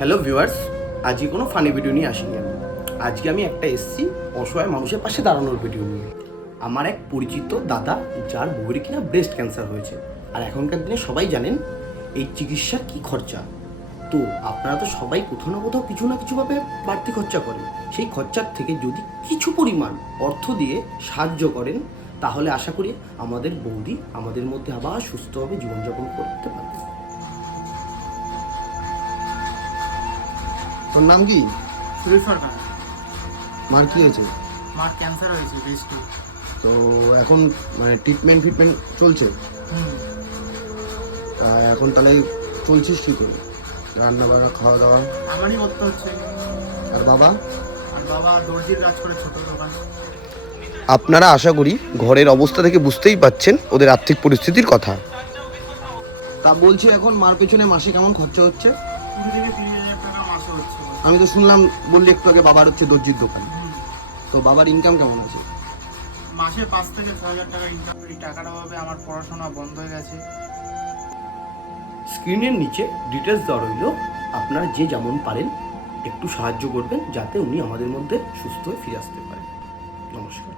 Hello viewers, আজকে কোনো funny video নিয়ে আসিনি আমি। আজকে আমি একটা এসছি অসহায় মানুষের পাশে দাঁড়ানোর ভিডিও নিয়ে। আমার এক পরিচিত দাদা যার বউয়ের কিনা ব্রেস্ট ক্যান্সার হয়েছে, আর এখনকার দিনে সবাই জানেন এই চিকিৎসার কি খরচা। তো আপনারা তো সবাই কোথাও না কোথাও কিছু না কিছুভাবে বাড়তি খরচা করেন। সেই খরচার থেকে যদি কিছু পরিমাণ অর্থ দিয়ে সাহায্য করেন, তাহলে আশা করি আমাদের বৌদি আমাদের মধ্যে আবার সুস্থভাবে জীবনযাপন করতে পারবে। তোর নাম কি? সুরেশ সরকার। মার কি হয়েছে? মার ক্যান্সার হয়েছে ব্রেস্টে। তো এখন মানে ট্রিটমেন্ট চলছে? এখন তাহলে চলছিস ঠিক করে? রান্না বান্না খাওয়া দাওয়া আমারই করতে হচ্ছে। আর বাবা? আর বাবা দর্জির কাজ করে, ছোট দোকান। আপনারা আশা করি ঘরের অবস্থা থেকে বুঝতেই পাচ্ছেন ওদের আর্থিক পরিস্থিতির কথা। তা বলছি এখন মার পেছনে মাসে কেমন খরচা হচ্ছে? 20 থেকে 30,000 টাকা মাসে হচ্ছে। আমি তো শুনলাম, বললি একটু আগে বাবার হচ্ছে দর্জির দোকান। তো বাবার ইনকাম কেমন আছে? মাসে 5 থেকে 6,000 টাকা ইনকাম। এই টাকার অভাবে আমার পড়াশোনা বন্ধ হয়ে গেছে। স্ক্রিনের নিচে ডিটেলস দেওয়া রইল, আপনারা যে যেমন পারেন একটু সাহায্য করবেন যাতে উনি আমাদের মধ্যে সুস্থ হয়ে ফিরে আসতে পারেন। নমস্কার।